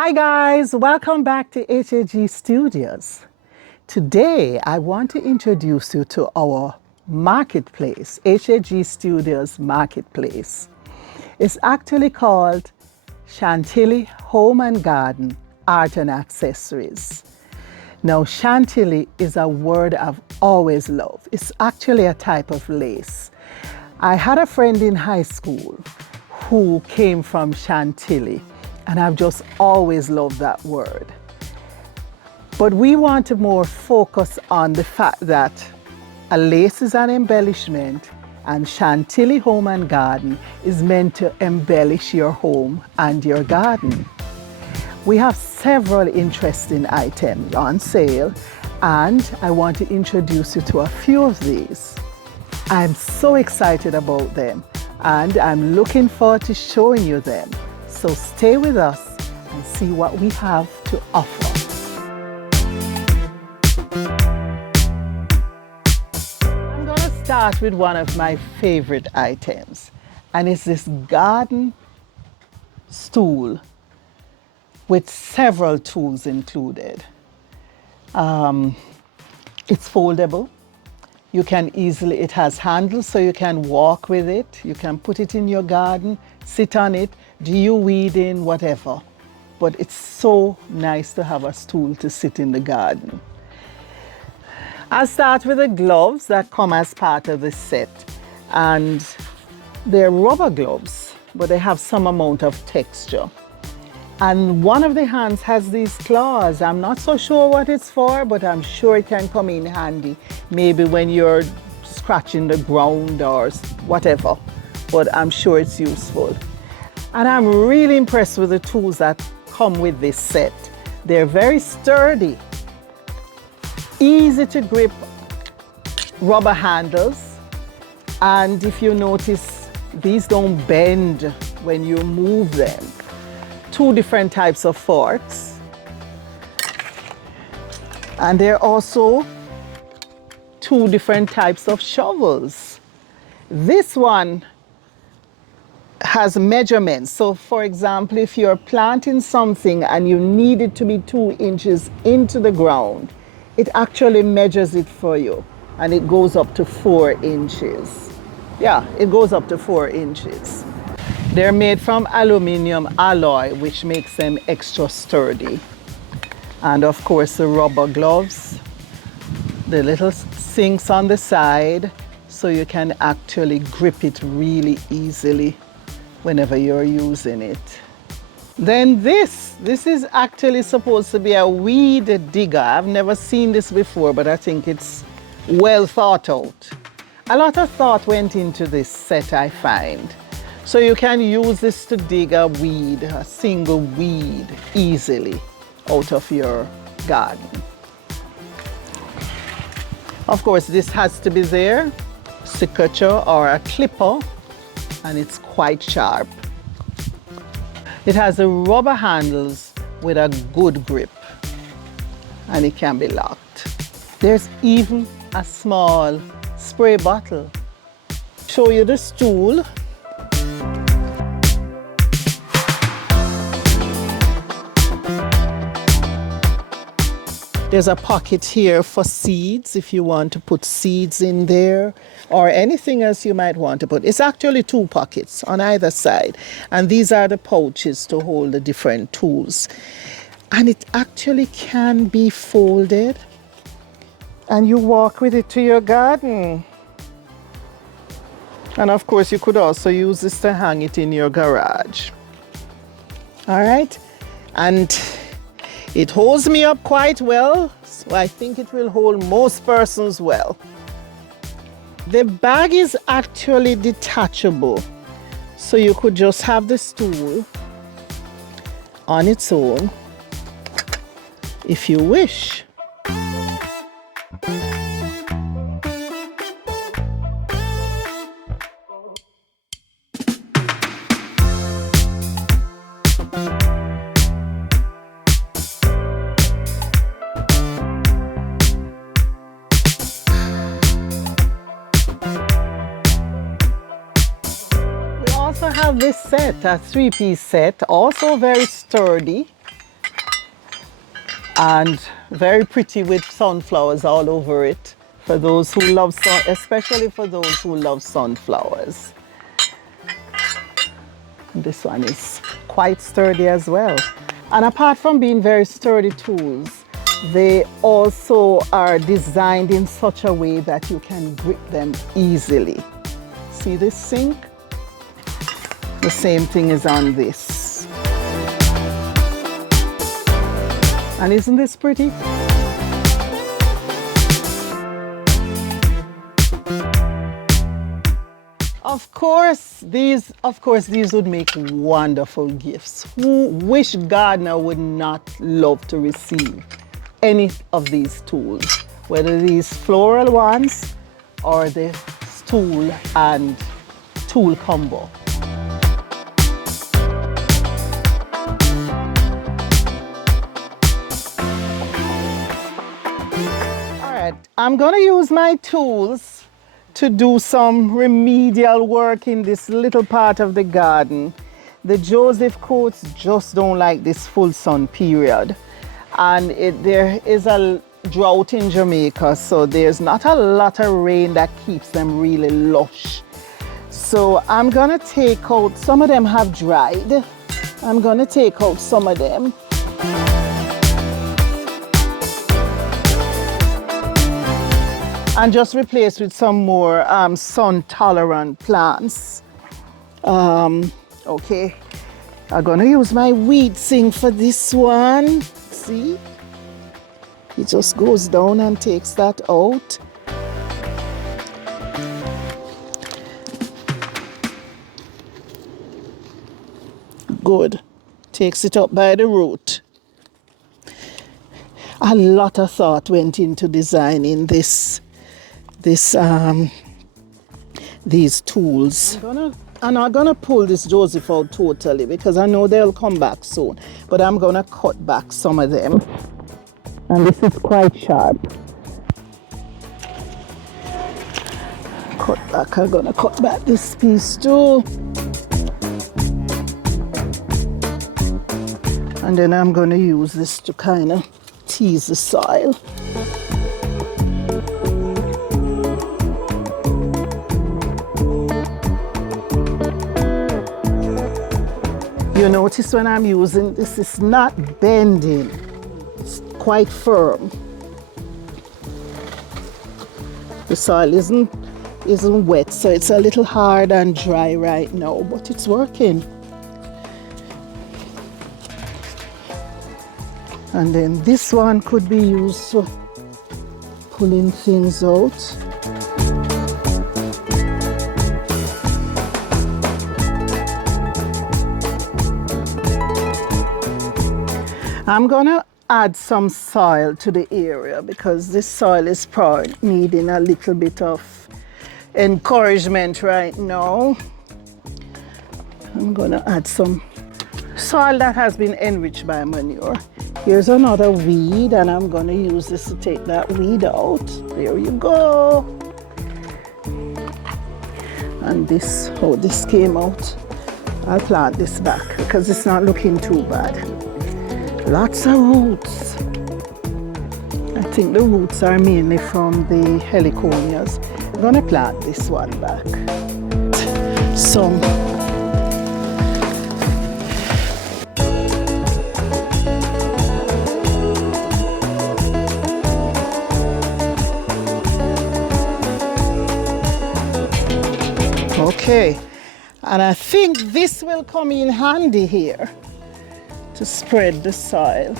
Hi guys, welcome back to HAG Studios. Today I want to introduce you to our marketplace, HAG Studios Marketplace. It's actually called Chantilly Home Garden Art and Accessories. Now Chantilly is a word I've always loved. It's actually a type of lace. I had a friend in high school who came from Chantilly, and I've just always loved that word. But we want to more focus on the fact that a lace is an embellishment, and Chantilly Home Garden is meant to embellish your home and your garden. We have several interesting items on sale, and I want to introduce you to a few of these. I'm so excited about them, and I'm looking forward to showing you them. So stay with us and see what we have to offer. I'm going to start with one of my favorite items, and it's this garden stool with several tools included. It's foldable. You can easily, it has handles so you can walk with it. You can put it in your garden, sit on it, do your weeding, whatever. But it's so nice to have a stool to sit in the garden. I'll start with the gloves that come as part of the set. And they're rubber gloves, but they have some amount of texture. And one of the hands has these claws. I'm not so sure what it's for, but I'm sure it can come in handy. Maybe when you're scratching the ground or whatever, but I'm sure it's useful. And I'm really impressed with the tools that come with this set. They're very sturdy, easy to grip rubber handles. And if you notice, these don't bend when you move them. Two different types of forks. And there are also two different types of shovels. This one has measurements. So for example, if you're planting something and you need it to be 2 inches into the ground, it actually measures it for you, and it goes up to 4 inches. Yeah, it goes up to 4 inches. They're made from aluminum alloy, which makes them extra sturdy. And of course the rubber gloves, the little sinks on the side, so you can actually grip it really easily whenever you're using it. Then this is actually supposed to be a weed digger. I've never seen this before, but I think it's well thought out. A lot of thought went into this set, I find. So you can use this to dig a weed, a single weed, easily out of your garden. Of course, this has to be there, cicature or a clipper, and it's quite sharp. It has the rubber handles with a good grip, and it can be locked. There's even a small spray bottle. Show you the stool. There's a pocket here for seeds if you want to put seeds in there or anything else you might want to put. It's actually 2 pockets on either side, and these are the pouches to hold the different tools. And it actually can be folded, and you walk with it to your garden. And of course you could also use this to hang it in your garage. All right, and it holds me up quite well, so I think it will hold most persons well. The bag is actually detachable, so you could just have the stool on its own if you wish. also have this set, a 3-piece set, also very sturdy. and very pretty with sunflowers all over it for those who love especially for those who love sunflowers. This one is quite sturdy as well. And apart from being very sturdy tools, they also are designed in such a way that you can grip them easily. See this sink? The same thing is on this. And isn't this pretty? Of course, these would make wonderful gifts. Which gardener would not love to receive any of these tools, whether these floral ones or the stool and tool combo. All right, I'm gonna use my tools to do some remedial work in this little part of the garden. The Joseph coats just don't like this full sun period. And there is a drought in Jamaica, so there's not a lot of rain that keeps them really lush. So I'm gonna take out, some of them have dried. I'm gonna take out some of them. And just replace with some more sun-tolerant plants. Okay, I'm gonna use my weed sink for this one. See? It just goes down and takes that out. Good. Takes it up by the root. A lot of thought went into designing these tools. I'm not gonna pull this Joseph out totally because I know they'll come back soon, but I'm gonna cut back some of them. And this is quite sharp. I'm gonna cut back this piece too. And then I'm gonna use this to kind of tease the soil. You notice when I'm using this, it's not bending. It's quite firm. The soil isn't wet, so it's a little hard and dry right now, but it's working. And then this one could be used for pulling things out. I'm gonna add some soil to the area because this soil is probably needing a little bit of encouragement right now. I'm gonna add some soil that has been enriched by manure. Here's another weed, and I'm gonna use this to take that weed out. There you go. And this, how this came out. I'll plant this back because it's not looking too bad. Lots of roots. I think the roots are mainly from the heliconias. I'm gonna plant this one back. Some. Okay, and I think this will come in handy here to spread the soil.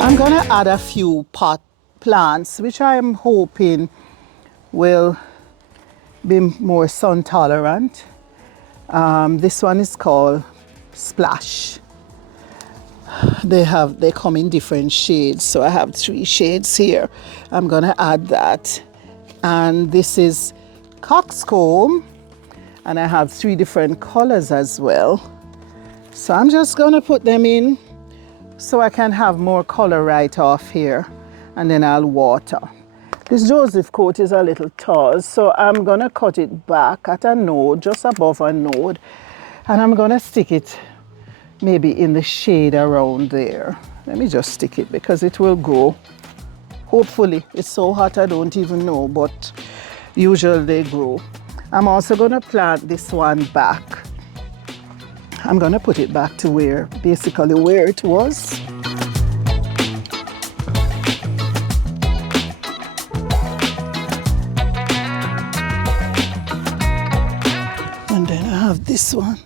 I'm gonna add a few pot plants, which I am hoping will be more sun tolerant. This one is called Splash. They come in different shades, so I have 3 shades here. I'm gonna add that. And this is Coxcomb, and I have 3 different colors as well. So I'm just gonna put them in so I can have more color right off here. and then I'll water. This Joseph coat is a little tall, so I'm gonna cut it back at a node, just above a node, and I'm gonna stick it maybe in the shade around there. Let me just stick it because it will grow. Hopefully. It's so hot I don't even know, but usually they grow. I'm also gonna plant this one back. I'm gonna put it back to basically where it was. And then I have this one.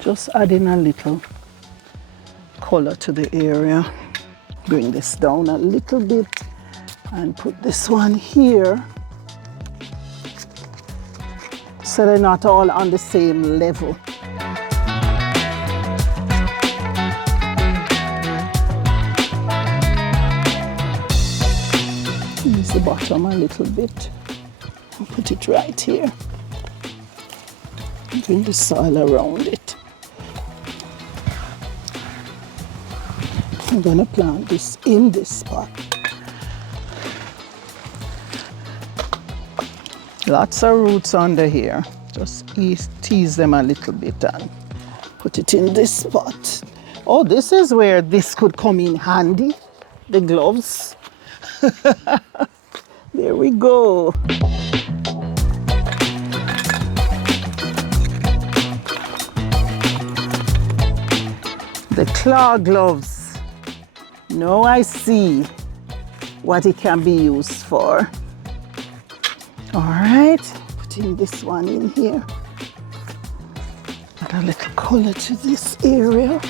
Just adding a little color to the area. Bring this down a little bit and put this one here. So they're not all on the same level. Use the bottom a little bit and put it right here. Bring the soil around it. I'm gonna plant this in this spot. Lots of roots under here. Just tease them a little bit and put it in this spot. Oh, this is where this could come in handy, the gloves. There we go. The claw gloves. Now I see what it can be used for. All right, putting this one in here. Add a little color to this area.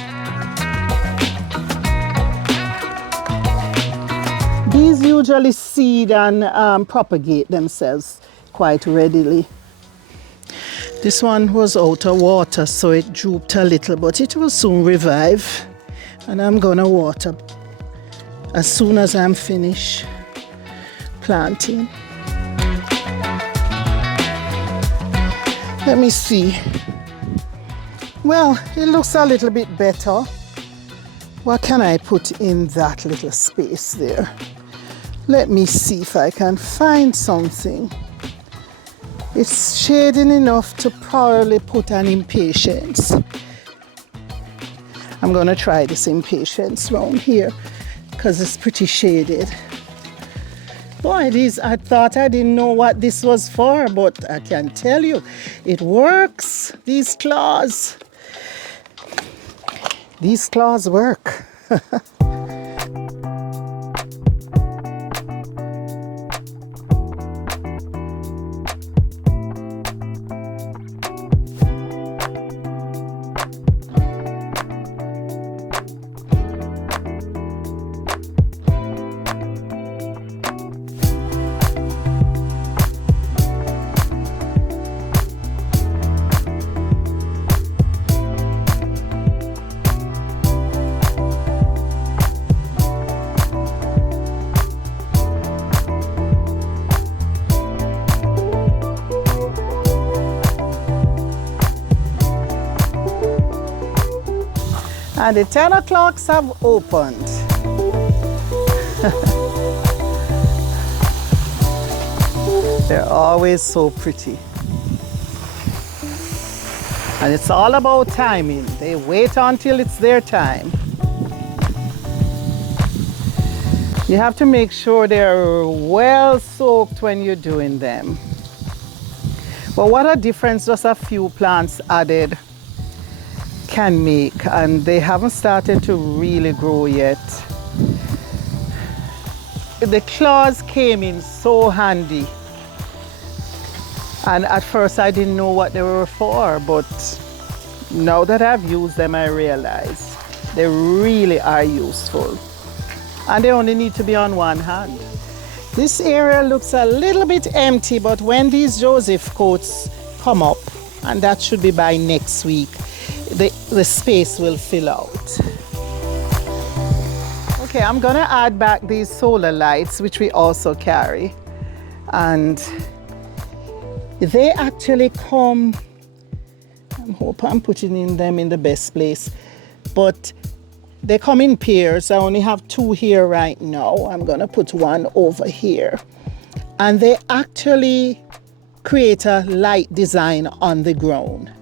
These usually seed and propagate themselves quite readily. This one was out of water, so it drooped a little, but it will soon revive. And I'm gonna water as soon as I'm finished planting. Let me see. Well, it looks a little bit better. What can I put in that little space there? Let me see if I can find something. It's shading enough to probably put an impatiens. I'm gonna try this impatiens round here because it's pretty shaded. Boy, I thought I didn't know what this was for, but I can tell you, it works. These claws work. And the 10 o'clocks have opened. They're always so pretty. And it's all about timing. They wait until it's their time. You have to make sure they're well soaked when you're doing them. But what a difference just a few plants added can make, and they haven't started to really grow yet. The claws came in so handy, and at first I didn't know what they were for, but now that I've used them I realize they really are useful, and they only need to be on one hand. This area looks a little bit empty, but when these Joseph coats come up, and that should be by next week, the space will fill out. Okay, I'm gonna add back these solar lights, which we also carry. And they actually come, I hope I'm putting in them in the best place, but They come in pairs. I only have 2 here right now. I'm gonna put 1 over here. And they actually create a light design on the ground.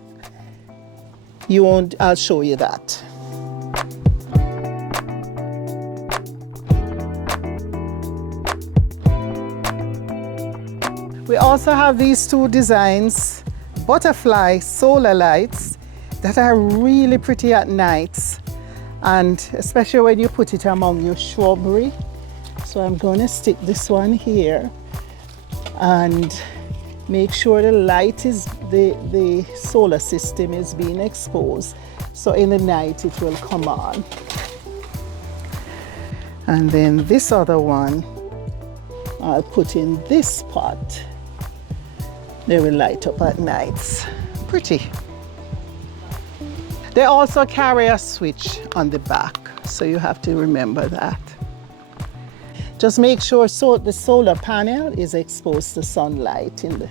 You won't, I'll show you that. We also have these 2 designs, butterfly solar lights that are really pretty at nights, and especially when you put it among your shrubbery. So I'm going to stick this one here and make sure the light is, the solar system is being exposed, so in the night it will come on. And then this other one I'll put in this spot. They will light up at nights. Pretty. They also carry a switch on the back, so you have to remember that. Just make sure the solar panel is exposed to sunlight in the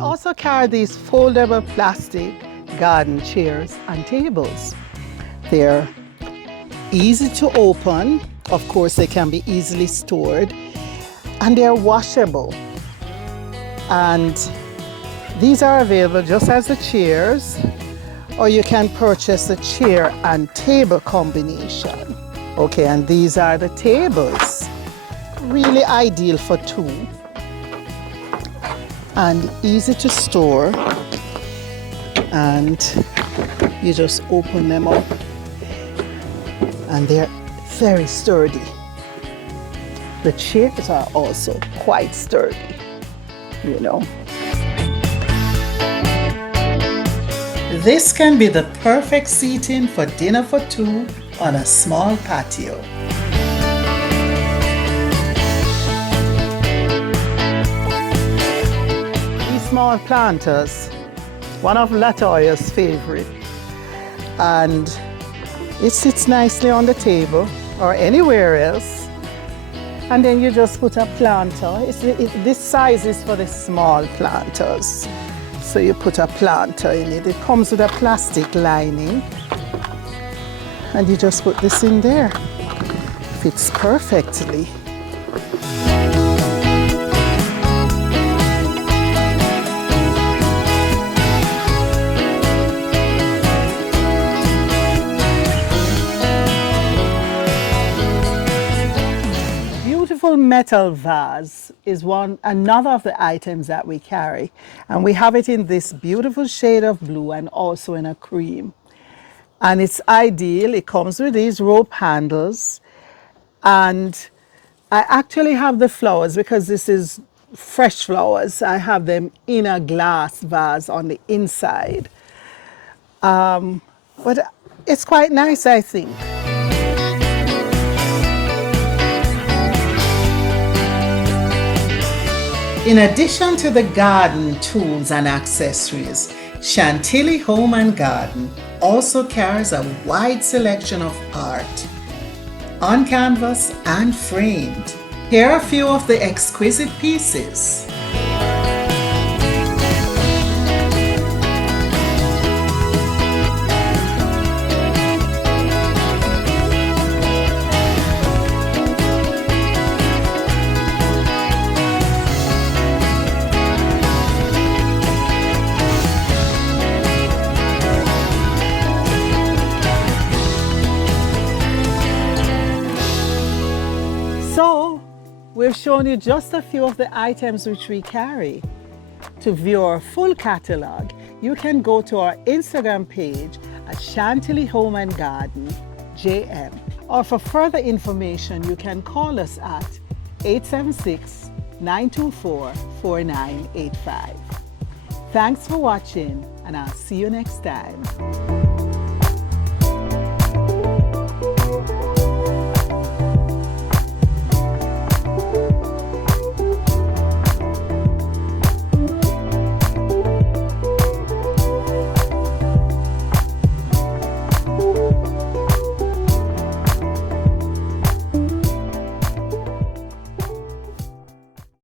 also carry these foldable plastic garden chairs and tables. They're easy to open. Of course, they can be easily stored, and they're washable. And these are available just as the chairs, or you can purchase the chair and table combination. Okay, and these are the tables. Really ideal for 2. And easy to store, and you just open them up, and they're very sturdy. The chairs are also quite sturdy, you know. This can be the perfect seating for dinner for 2 on a small patio. Small planters, one of Latoya's favorite, and it sits nicely on the table or anywhere else, and then you just put a planter. This size is for the small planters, so you put a planter in it. It comes with a plastic lining, and you just put this in there. Fits perfectly. Metal vase is another of the items that we carry, and we have it in this beautiful shade of blue and also in a cream, and it's ideal. It comes with these rope handles, and I actually have the flowers, because this is fresh flowers, I have them in a glass vase on the inside, but it's quite nice, I think. In addition to the garden tools and accessories, Chantilly Home Garden also carries a wide selection of art, on canvas and framed. Here are a few of the exquisite pieces. shown you just a few of the items which we carry. To view our full catalog, you can go to our Instagram page at Chantilly Home Garden, JM. Or for further information, you can call us at 876-924-4985. Thanks for watching, and I'll see you next time.